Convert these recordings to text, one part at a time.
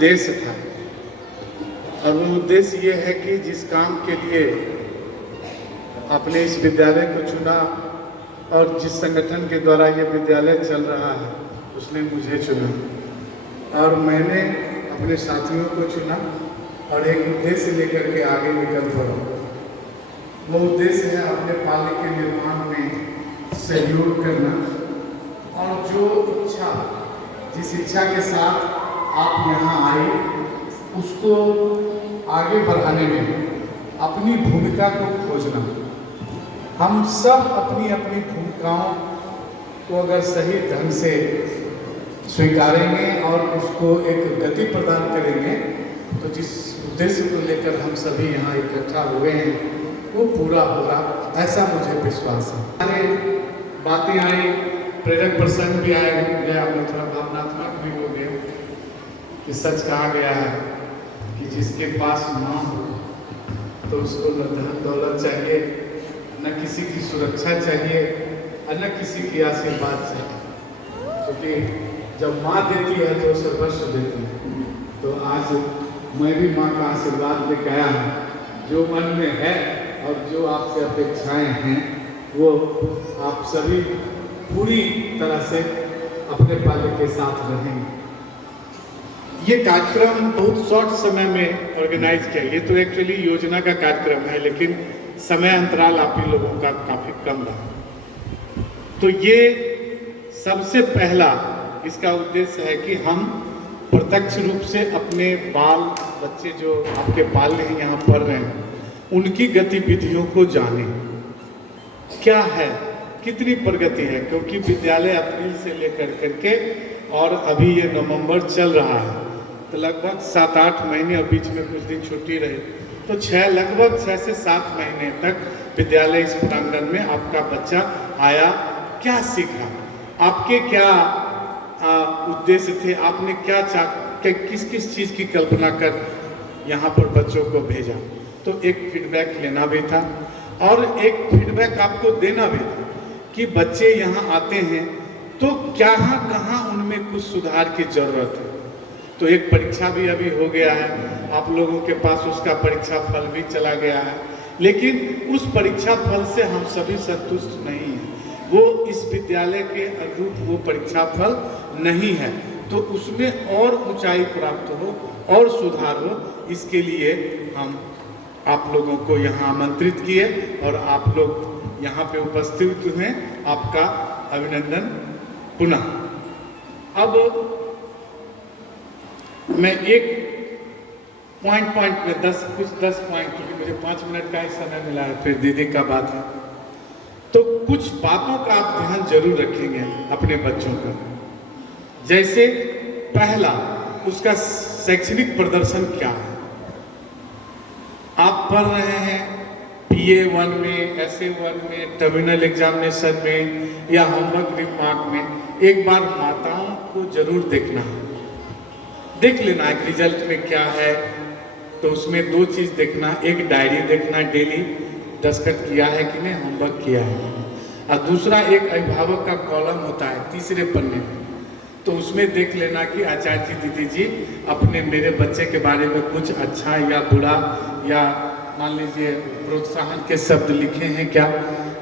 उद्देश्य था, और वो उद्देश्य ये है कि जिस काम के लिए आपने इस विद्यालय को चुना और जिस संगठन के द्वारा ये विद्यालय चल रहा है उसने मुझे चुना और मैंने अपने साथियों को चुना और एक उद्देश्य लेकर के आगे निकल पड़ा। वो उद्देश्य है अपने पाले के निर्माण में सहयोग करना और जो इच्छा, जिस इच्छा के साथ आप यहाँ आए उसको आगे बढ़ाने में अपनी भूमिका को खोजना। हम सब अपनी अपनी भूमिकाओं को अगर सही ढंग से स्वीकारेंगे और उसको एक गति प्रदान करेंगे तो जिस उद्देश्य को लेकर हम सभी यहाँ इकट्ठा हुए हैं वो पूरा होगा, ऐसा मुझे विश्वास है। सारे बातें आई, प्रेरक प्रसंग भी आए गया, थोड़ा भावनात्मक भी हो गए कि सच कहा गया है कि जिसके पास माँ हो तो उसको न धन दौलत चाहिए, न किसी की सुरक्षा चाहिए और न किसी की आशीर्वाद चाहिए, क्योंकि जब माँ देती है तो सर्वस्व देती है। तो आज मैं भी माँ का आशीर्वाद लेकर आया हूँ। जो मन में है और जो आपसे अपेक्षाएं हैं वो आप सभी पूरी तरह से अपने पाले के साथ रहेंगे। ये कार्यक्रम बहुत शॉर्ट समय में ऑर्गेनाइज किया। ये तो एक्चुअली योजना का कार्यक्रम है, लेकिन समय अंतराल आप ही लोगों का काफ़ी कम रहा। तो ये सबसे पहला इसका उद्देश्य है कि हम प्रत्यक्ष रूप से अपने बाल बच्चे जो आपके पाल रहे हैं, यहाँ पढ़ रहे हैं, उनकी गतिविधियों को जानें। क्या है, कितनी प्रगति है, क्योंकि विद्यालय अप्रैल से लेकर करके और अभी ये नवंबर चल रहा है, तो लगभग 7-8 महीने और बीच में कुछ दिन छुट्टी रही, तो लगभग 6 से 7 महीने तक विद्यालय इस प्रांगण में आपका बच्चा आया। क्या सीखा, आपके क्या उद्देश्य थे, आपने क्या किस किस चीज़ की कल्पना कर यहाँ पर बच्चों को भेजा, तो एक फीडबैक लेना भी था और एक फीडबैक आपको देना भी था कि बच्चे यहाँ आते हैं तो कहाँ उनमें कुछ सुधार की ज़रूरत है। तो एक परीक्षा भी अभी हो गया है, आप लोगों के पास उसका परीक्षा फल भी चला गया है, लेकिन उस परीक्षा फल से हम सभी संतुष्ट नहीं हैं। वो इस विद्यालय के अनुरूप वो परीक्षा फल नहीं है, तो उसमें और ऊंचाई प्राप्त हो और सुधार हो, इसके लिए हम आप लोगों को यहाँ आमंत्रित किए और आप लोग यहाँ पे उपस्थित हुए। आपका अभिनंदन पुनः। अब मैं एक पॉइंट में 10 पॉइंट, क्योंकि मुझे 5 मिनट का ही समय मिला है, फिर दीदी का बात है, तो कुछ बातों का आप ध्यान जरूर रखेंगे अपने बच्चों का। जैसे पहला, उसका शैक्षणिक प्रदर्शन क्या है। आप पढ़ रहे हैं PA1 में, SA1 में, टर्मिनल एग्जामिनेशन में या होमवर्क रिमार्क में, एक बार माताओं को जरूर देखना है, देख लेना है रिजल्ट में क्या है। तो उसमें 2 चीज़ देखना, एक डायरी देखना, डेली दस्तखत किया है कि नहीं, होमवर्क किया है, और दूसरा एक अभिभावक का कॉलम होता है तीसरे पन्ने में, तो उसमें देख लेना कि आचार्य जी, दीदी जी अपने मेरे बच्चे के बारे में कुछ अच्छा या बुरा या मान लीजिए प्रोत्साहन के शब्द लिखे हैं क्या।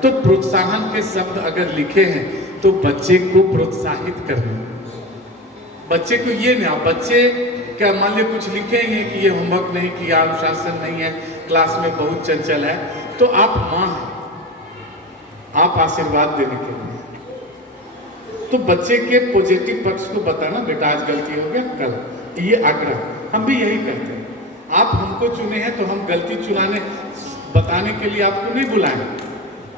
तो प्रोत्साहन के शब्द अगर लिखे हैं तो बच्चे को प्रोत्साहित करना। बच्चे को ये ना, बच्चे क्या मान लीजिए कुछ लिखेंगे कि ये होमवर्क नहीं किया, अनुशासन नहीं है, क्लास में बहुत चंचल है, तो आप माँ हैं, आप आशीर्वाद देने के लिए, तो बच्चे के पॉजिटिव पक्ष को बताना, बेटा आज गलती हो गया, कल, ये आग्रह हम भी यही कहते हैं। आप हमको चुने हैं तो हम गलती बताने के लिए आपको नहीं बुलाएं,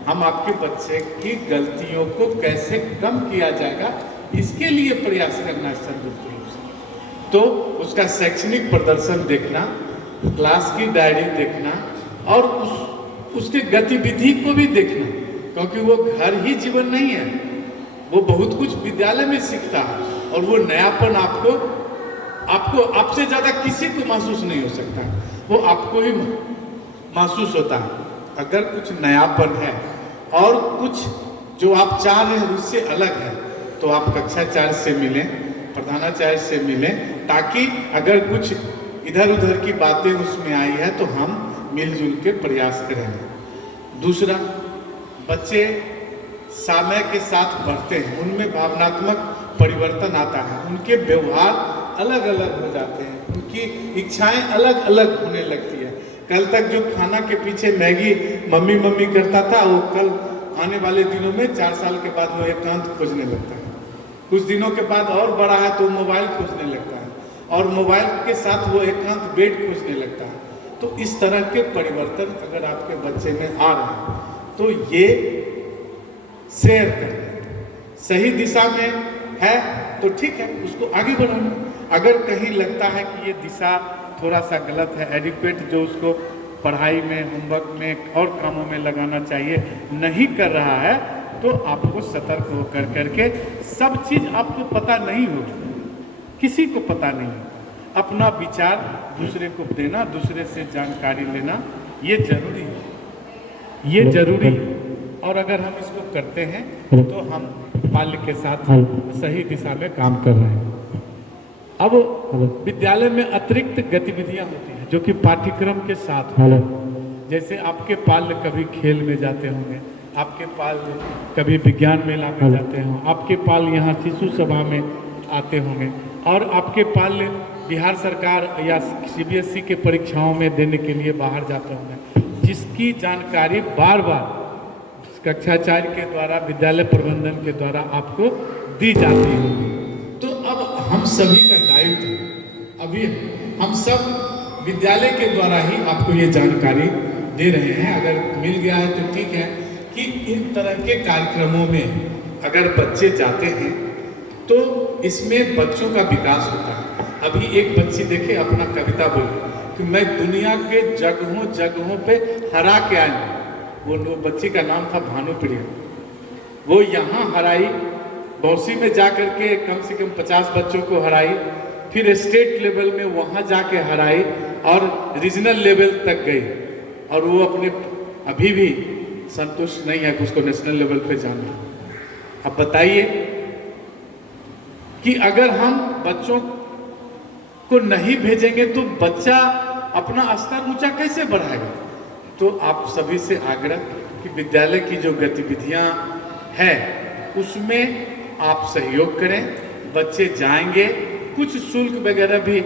हम आपके बच्चे की गलतियों को कैसे कम किया जाएगा इसके लिए प्रयास करना संयुक्त रूप से। तो उसका शैक्षणिक प्रदर्शन देखना, क्लास की डायरी देखना और उसके गतिविधि को भी देखना, क्योंकि वो घर ही जीवन नहीं है, वो बहुत कुछ विद्यालय में सीखता है और वो नयापन आपसे ज़्यादा किसी को महसूस नहीं हो सकता, वो आपको ही महसूस होता है। अगर कुछ नयापन है और कुछ जो आप चाह रहे हैं उससे अलग है, तो आप कक्षा 4 से मिलें, प्रधानाचार्य से मिलें, ताकि अगर कुछ इधर उधर की बातें उसमें आई है तो हम मिलजुल के प्रयास करेंगे। दूसरा, बच्चे समय के साथ बढ़ते हैं, उनमें भावनात्मक परिवर्तन आता है, उनके व्यवहार अलग अलग हो जाते हैं, उनकी इच्छाएं अलग अलग होने लगती है। कल तक जो खाना के पीछे मैगी मम्मी मम्मी करता था, वो कल आने वाले दिनों में 4 साल के बाद वो एकांत खोजने लगता है। कुछ दिनों के बाद और बड़ा है तो मोबाइल खोजने लगता है, और मोबाइल के साथ वो एकांत बेड खोजने लगता है। तो इस तरह के परिवर्तन अगर आपके बच्चे में आ रहे हैं तो ये शेयर करना, सही दिशा में है तो ठीक है, उसको आगे बढ़ाना। अगर कहीं लगता है कि ये दिशा थोड़ा सा गलत है, एडिक्वेट जो उसको पढ़ाई में, होमवर्क में और कामों में लगाना चाहिए नहीं कर रहा है, तो आपको सतर्क होकर करके, सब चीज़ आपको पता नहीं होगी, किसी को पता नहीं होता, अपना विचार दूसरे को देना, दूसरे से जानकारी लेना, ये जरूरी है, ये जरूरी है। और अगर हम इसको करते हैं तो हम बाल्य के साथ सही दिशा में काम कर रहे हैं। अब विद्यालय में अतिरिक्त गतिविधियां होती हैं जो कि पाठ्यक्रम के साथ होती हैं। जैसे आपके बाल्य कभी खेल में जाते होंगे, आपके पाल कभी विज्ञान मेला में जाते हों, आपके पाल यहाँ शिशु सभा में आते होंगे, और आपके पाल बिहार सरकार या CBSE के परीक्षाओं में देने के लिए बाहर जाते होंगे, जिसकी जानकारी बार बार कक्षाचार्य के द्वारा, विद्यालय प्रबंधन के द्वारा आपको दी जाती है। तो अब हम सभी का दायित्व है, अभी हम सब विद्यालय के द्वारा ही आपको ये जानकारी दे रहे हैं। अगर मिल गया है तो ठीक है, कि इन तरह के कार्यक्रमों में अगर बच्चे जाते हैं तो इसमें बच्चों का विकास होता है। अभी एक बच्ची देखे अपना कविता बोली कि मैं दुनिया के जगहों जगहों पे हरा के आई हूँ। वो बच्ची का नाम था भानुप्रिया। वो यहाँ हराई, बौसी में जा कर के कम से कम 50 बच्चों को हराई, फिर स्टेट लेवल में वहाँ जाके हराई और रीजनल लेवल तक गई, और वो अपने अभी भी संतुष्ट नहीं है कि उसको नेशनल लेवल पे जाना। अब बताइए कि अगर हम बच्चों को नहीं भेजेंगे तो बच्चा अपना स्तर ऊंचा कैसे बढ़ाएगा। तो आप सभी से आग्रह कि विद्यालय की जो गतिविधियां हैं उसमें आप सहयोग करें। बच्चे जाएंगे, कुछ शुल्क वगैरह भी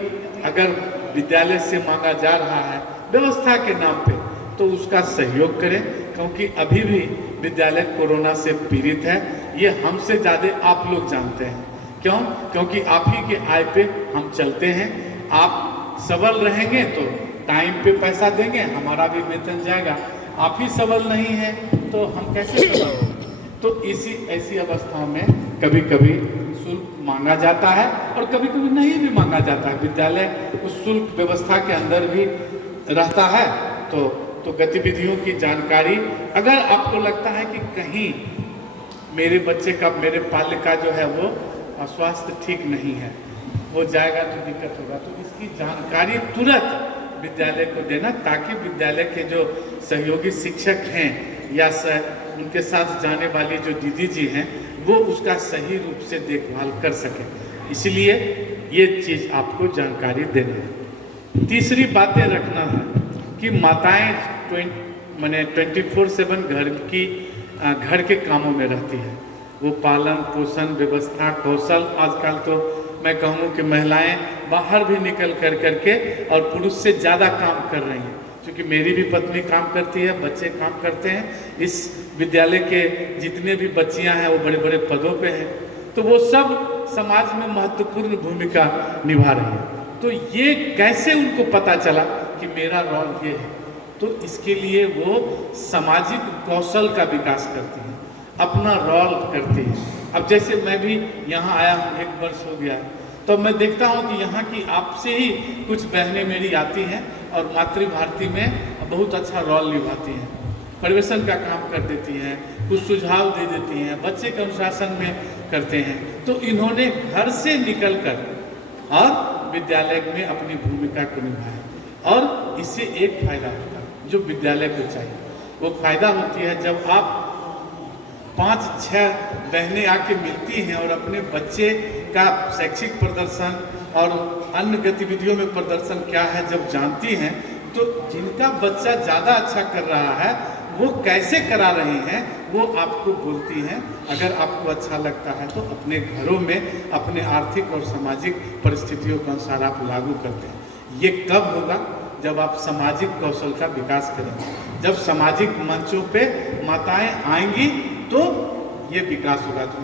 अगर विद्यालय से मांगा जा रहा है व्यवस्था के नाम पे, तो उसका सहयोग करें, क्योंकि अभी भी विद्यालय कोरोना से पीड़ित है। ये हमसे ज़्यादा आप लोग जानते हैं। क्यों? क्योंकि आप ही के आय पे हम चलते हैं। आप सबल रहेंगे तो टाइम पे पैसा देंगे, हमारा भी वेतन जाएगा। आप ही सबल नहीं है तो हम कैसे सबल होंगे। तो ऐसी अवस्थाओं में कभी कभी शुल्क मांगा जाता है और कभी कभी नहीं भी मांगा जाता है। विद्यालय उस शुल्क व्यवस्था के अंदर भी रहता है। तो गतिविधियों की जानकारी, अगर आपको लगता है कि कहीं मेरे बच्चे का, मेरे बाल्य का जो है वो स्वास्थ्य ठीक नहीं है, वो जाएगा तो दिक्कत होगा, तो इसकी जानकारी तुरंत विद्यालय को देना, ताकि विद्यालय के जो सहयोगी शिक्षक हैं या उनके साथ जाने वाली जो दीदी जी हैं वो उसका सही रूप से देखभाल कर सकें। इसलिए ये चीज़ आपको जानकारी देना है। तीसरी बातें रखना है कि माताएं 24/7 घर के कामों में रहती हैं। वो पालन पोषण व्यवस्था कौशल, आजकल तो मैं कहूँ कि महिलाएं बाहर भी निकल करके और पुरुष से ज़्यादा काम कर रही हैं। क्योंकि मेरी भी पत्नी काम करती है, बच्चे काम करते हैं। इस विद्यालय के जितने भी बच्चियां हैं वो बड़े बड़े पदों पे हैं, तो वो सब समाज में महत्वपूर्ण भूमिका निभा रही है। तो ये कैसे उनको पता चला कि मेरा रोल ये है, तो इसके लिए वो सामाजिक कौशल का विकास करती हैं, अपना रोल करती हैं। अब जैसे मैं भी यहाँ आया हूँ, 1 वर्ष हो गया, तो मैं देखता हूँ कि यहाँ की आपसे ही कुछ बहनें मेरी आती हैं और मातृ भारती में बहुत अच्छा रोल निभाती हैं, परिवेशन का काम कर देती हैं, कुछ सुझाव दे देती हैं, बच्चे के अनुशासन में करते हैं। तो इन्होंने घर से निकलकर और विद्यालय में अपनी भूमिका को निभाया, और इससे एक फायदा होता है जो विद्यालय को चाहिए। वो फायदा होती है जब आप 5-6 बहनें आके मिलती हैं और अपने बच्चे का शैक्षिक प्रदर्शन और अन्य गतिविधियों में प्रदर्शन क्या है जब जानती हैं, तो जिनका बच्चा ज़्यादा अच्छा कर रहा है वो कैसे करा रही हैं वो आपको बोलती हैं। अगर आपको अच्छा लगता है तो अपने घरों में अपने आर्थिक और सामाजिक परिस्थितियों के अनुसार आप लागू करते हैं। ये कब होगा? जब आप सामाजिक कौशल का विकास करेंगे। जब सामाजिक मंचों पे माताएं आएंगी तो ये विकास होगा।